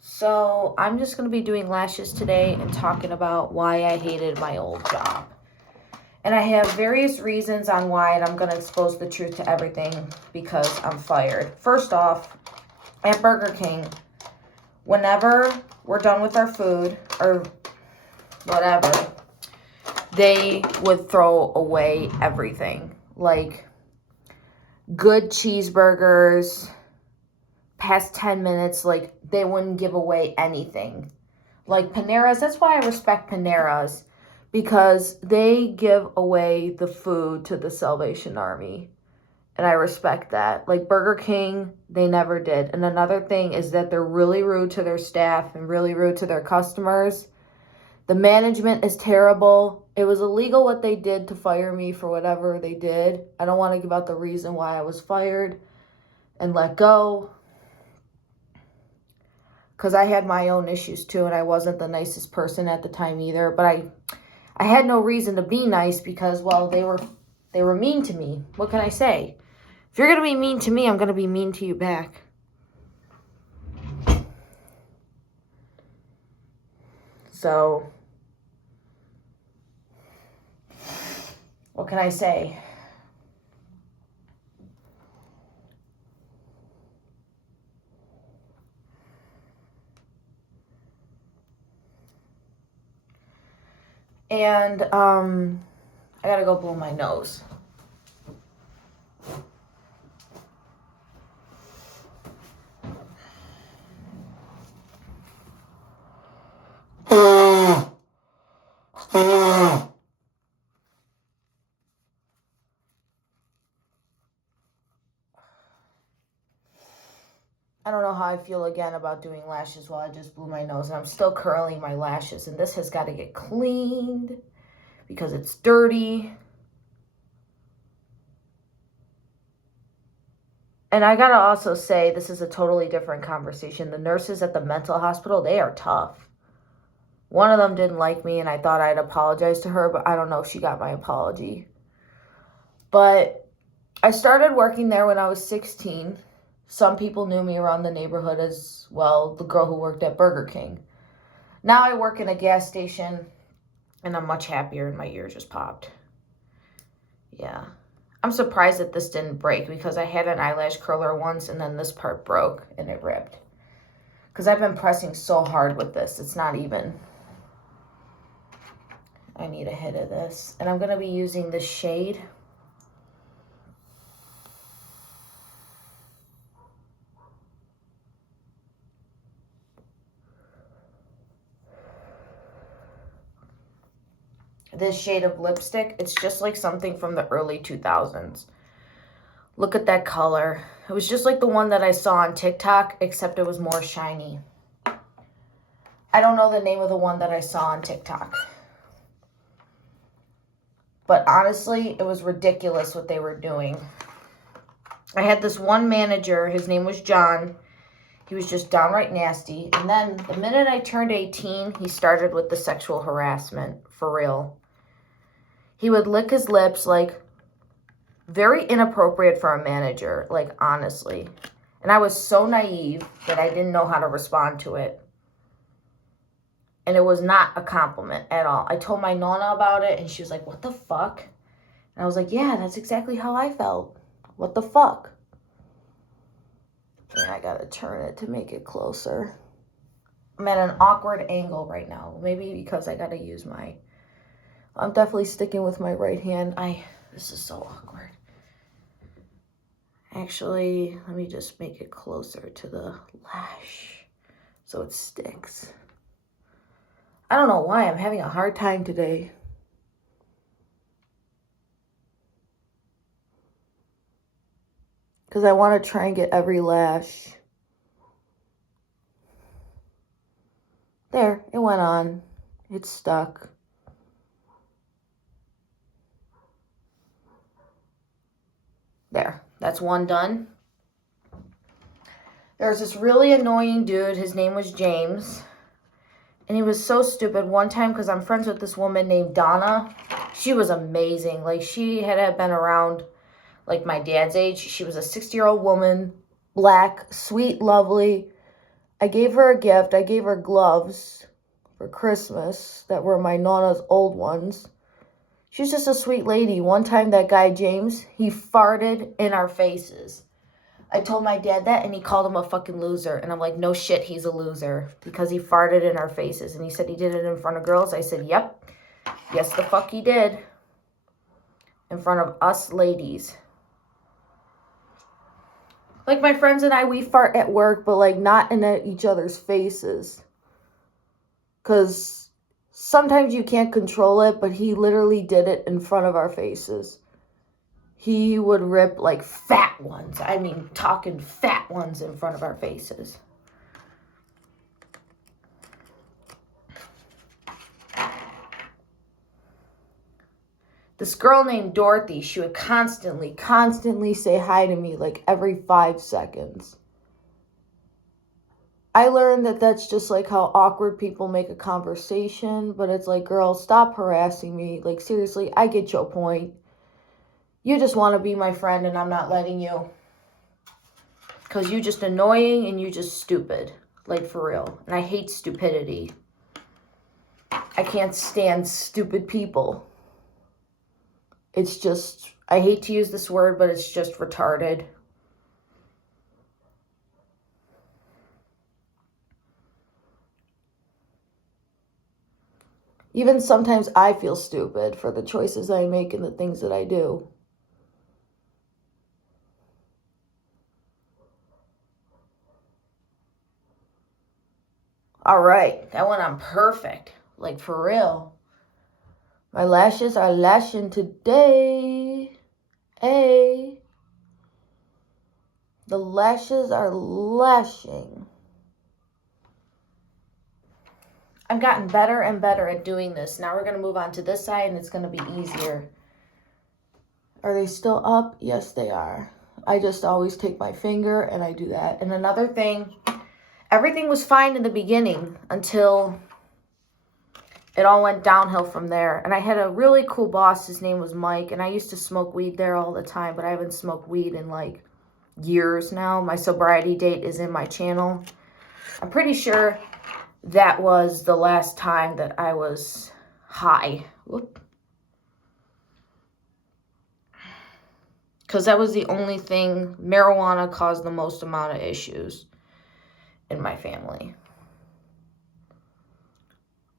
So I'm just going to be doing lashes today and talking about why I hated my old job. And I have various reasons on why, and I'm going to expose the truth to everything because I'm fired. First off, at Burger King, whenever we're done with our food or whatever, they would throw away everything. Like good cheeseburgers, past 10 minutes, like they wouldn't give away anything. Like Panera's, that's why I respect Panera's, because they give away the food to the Salvation Army. And I respect that. Like Burger King, they never did. And another thing is that they're really rude to their staff and really rude to their customers. The management is terrible. It was illegal what they did to fire me for whatever they did. I don't want to give out the reason why I was fired and let go, because I had my own issues too, and I wasn't the nicest person at the time either. But I had no reason to be nice because, well, they were mean to me. What can I say? If you're gonna be mean to me, I'm gonna be mean to you back. So, what can I say? And I gotta go blow my nose. I don't know how I feel again about doing lashes while I just blew my nose, and I'm still curling my lashes, and this has got to get cleaned because it's dirty. And I gotta also say, this is a totally different conversation. The nurses at the mental hospital, they are tough. One of them didn't like me, and I thought I'd apologize to her, but I don't know if she got my apology. But I started working there when I was 16. Some people knew me around the neighborhood as, well, the girl who worked at Burger King. Now I work in a gas station, and I'm much happier, and my ear just popped. Yeah. I'm surprised that this didn't break because I had an eyelash curler once, and then this part broke, and it ripped. Because I've been pressing so hard with this. It's not even. I need a hit of this. And I'm going to be using this shade. This shade of lipstick, it's just like something from the early 2000s. Look at that color. It was just like the one that I saw on TikTok, except it was more shiny. I don't know the name of the one that I saw on TikTok. But honestly, it was ridiculous what they were doing. I had this one manager, his name was John. He was just downright nasty. And then the minute I turned 18, he started with the sexual harassment, for real. He would lick his lips, like, very inappropriate for a manager, like, honestly. And I was so naive that I didn't know how to respond to it. And it was not a compliment at all. I told my Nonna about it, and she was like, what the fuck? And I was like, yeah, that's exactly how I felt. What the fuck? And I gotta turn it to make it closer. I'm at an awkward angle right now. Maybe because I gotta use my... I'm definitely sticking with my right hand. This is so awkward. Actually, let me just make it closer to the lash so it sticks. I don't know why I'm having a hard time today. Because I want to try and get every lash. There, it went on. It's stuck. There, that's one done. There was this really annoying dude. His name was James. And he was so stupid one time because I'm friends with this woman named Donna. She was amazing. Like, she had been around, like, my dad's age. She was a 60-year-old woman, black, sweet, lovely. I gave her a gift. I gave her gloves for Christmas that were my Nana's old ones. She was just a sweet lady. One time that guy, James, he farted in our faces. I told my dad that, and he called him a fucking loser. And I'm like, no shit, he's a loser. Because he farted in our faces. And he said he did it in front of girls. I said, yep. Yes, the fuck he did. In front of us ladies. Like, my friends and I, we fart at work, but, like, not in each other's faces. Because sometimes you can't control it, but he literally did it in front of our faces. He would rip, like, fat ones. I mean, talking fat ones in front of our faces. This girl named Dorothy, she would constantly say hi to me, like, every 5 seconds. I learned that that's just, like, how awkward people make a conversation, but it's like, girl, stop harassing me. Like, seriously, I get your point. You just want to be my friend, and I'm not letting you. Because you're just annoying, and you're just stupid. Like, for real. And I hate stupidity. I can't stand stupid people. It's just, I hate to use this word, but it's just retarded. Even sometimes I feel stupid for the choices I make and the things that I do. All right, that went on perfect. Like, for real. My lashes are lashing today. Hey. The lashes are lashing. I've gotten better and better at doing this. Now we're going to move on to this side, and it's going to be easier. Are they still up? Yes, they are. I just always take my finger and I do that. And another thing, everything was fine in the beginning until it all went downhill from there. And I had a really cool boss. His name was Mike, and I used to smoke weed there all the time, but I haven't smoked weed in like years now. My sobriety date is in my channel. I'm pretty sure that was the last time that I was high. Whoop. Because that was the only thing. Marijuana caused the most amount of issues in my family.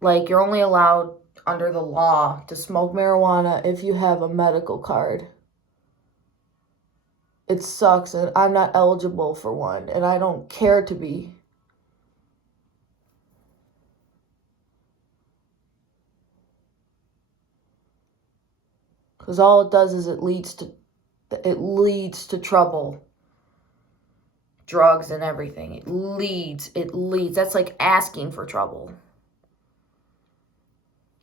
Like, you're only allowed under the law to smoke marijuana if you have a medical card. It sucks, and I'm not eligible for one, and I don't care to be. Because all it does is it leads to trouble. Drugs and everything. It leads. That's like asking for trouble.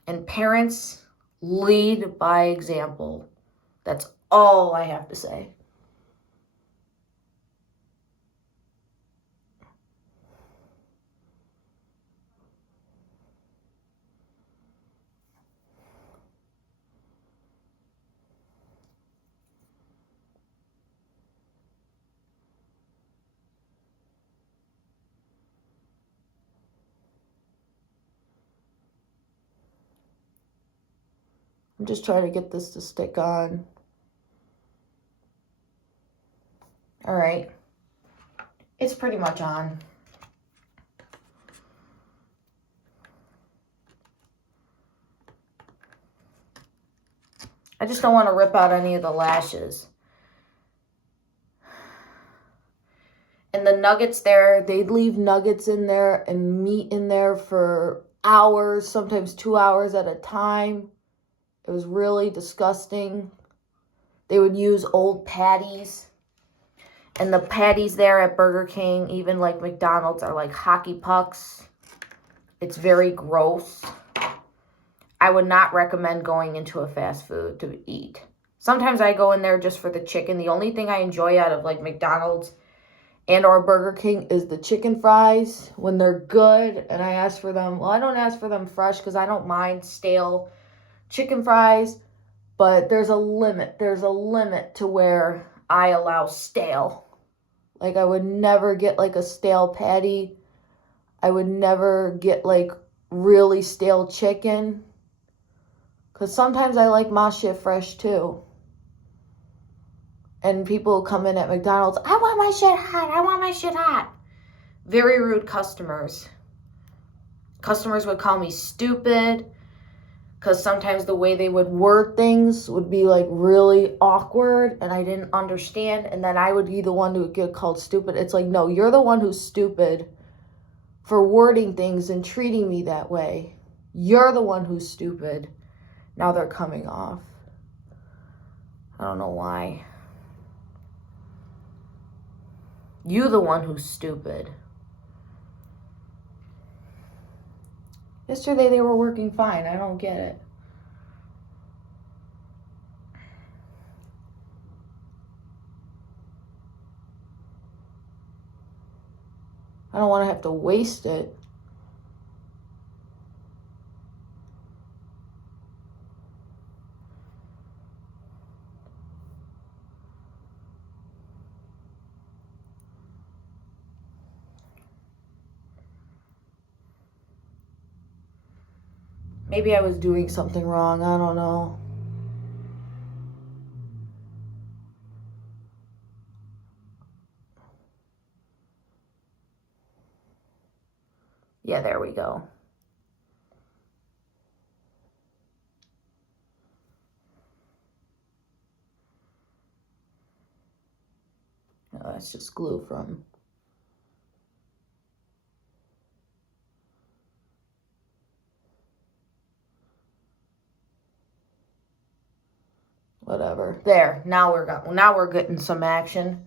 And parents lead by example. That's all I have to say. I'm just trying to get this to stick on. All right. It's pretty much on. I just don't want to rip out any of the lashes. And the nuggets there, they'd leave nuggets in there and meat in there for hours, sometimes 2 hours at a time. It was really disgusting. They would use old patties. And the patties there at Burger King, even like McDonald's, are like hockey pucks. It's very gross. I would not recommend going into a fast food to eat. Sometimes I go in there just for the chicken. The only thing I enjoy out of like McDonald's and or Burger King is the chicken fries when they're good. And I ask for them. Well, I don't ask for them fresh because I don't mind stale chicken fries. But there's a limit. There's a limit to where I allow stale. Like, I would never get like a stale patty I would never get like really stale chicken. Because sometimes I like my shit fresh too. And people come in at McDonald's, I want my shit hot. I want my shit hot. Very rude customers. Customers would call me stupid. Because sometimes the way they would word things would be like really awkward and I didn't understand. And then I would be the one who would get called stupid. It's like, no, you're the one who's stupid for wording things and treating me that way. You're the one who's stupid. Now they're coming off. I don't know why. You the one who's stupid. Yesterday they were working fine. I don't get it. I don't want to have to waste it. Maybe I was doing something wrong. I don't know. Yeah, there we go. No, that's just glue from... whatever. There. Now we're getting some action.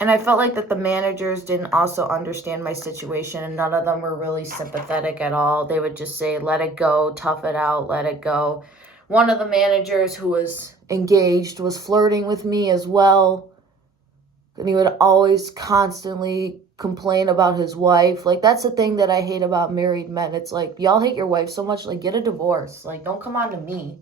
And I felt like that the managers didn't also understand my situation, and none of them were really sympathetic at all. They would just say, let it go, tough it out, let it go. One of the managers who was engaged was flirting with me as well. And he would always constantly complain about his wife. Like, that's the thing that I hate about married men. It's like, y'all hate your wife so much, like, get a divorce. Like, don't come on to me.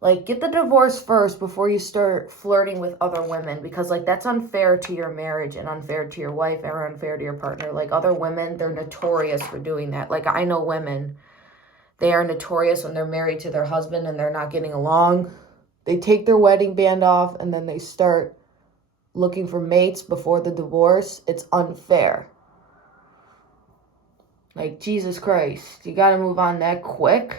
Like, get the divorce first before you start flirting with other women. Because, like, that's unfair to your marriage and unfair to your wife or unfair to your partner. Like, other women, they're notorious for doing that. Like, I know women, they are notorious when they're married to their husband and they're not getting along. They take their wedding band off and then they start looking for mates before the divorce. It's unfair. Like, Jesus Christ, you gotta move on that quick.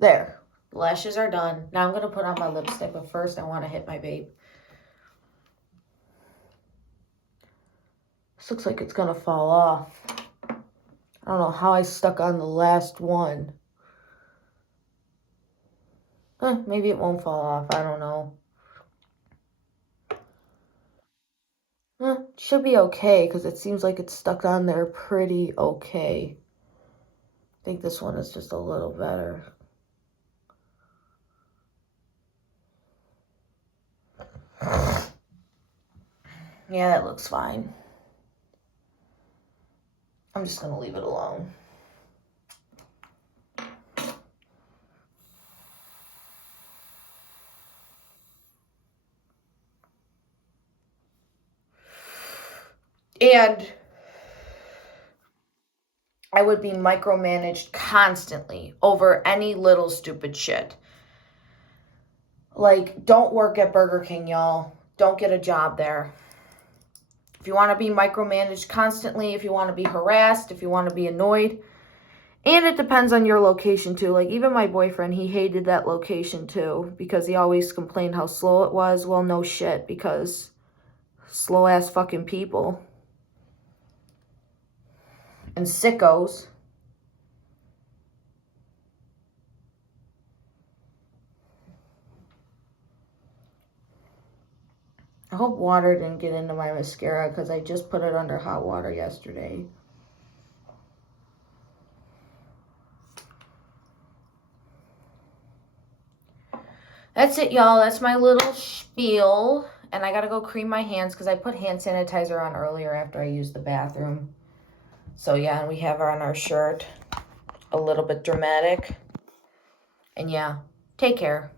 There. The lashes are done. Now I'm going to put on my lipstick, but first I want to hit my babe. This looks like it's going to fall off. I don't know how I stuck on the last one. Maybe it won't fall off. I don't know. Should be okay because it seems like it's stuck on there pretty okay. I think this one is just a little better. Yeah, that looks fine. I'm just going to leave it alone. And I would be micromanaged constantly over any little stupid shit. Like, don't work at Burger King, y'all. Don't get a job there. If you want to be micromanaged constantly, if you want to be harassed, if you want to be annoyed. And it depends on your location, too. Like, even my boyfriend, he hated that location, too. Because he always complained how slow it was. Well, no shit, because slow-ass fucking people. And sickos. I hope water didn't get into my mascara because I just put it under hot water yesterday. That's it, y'all. That's my little spiel. And I got to go cream my hands because I put hand sanitizer on earlier after I used the bathroom. So, yeah, and we have her on our shirt. A little bit dramatic. And, yeah, take care.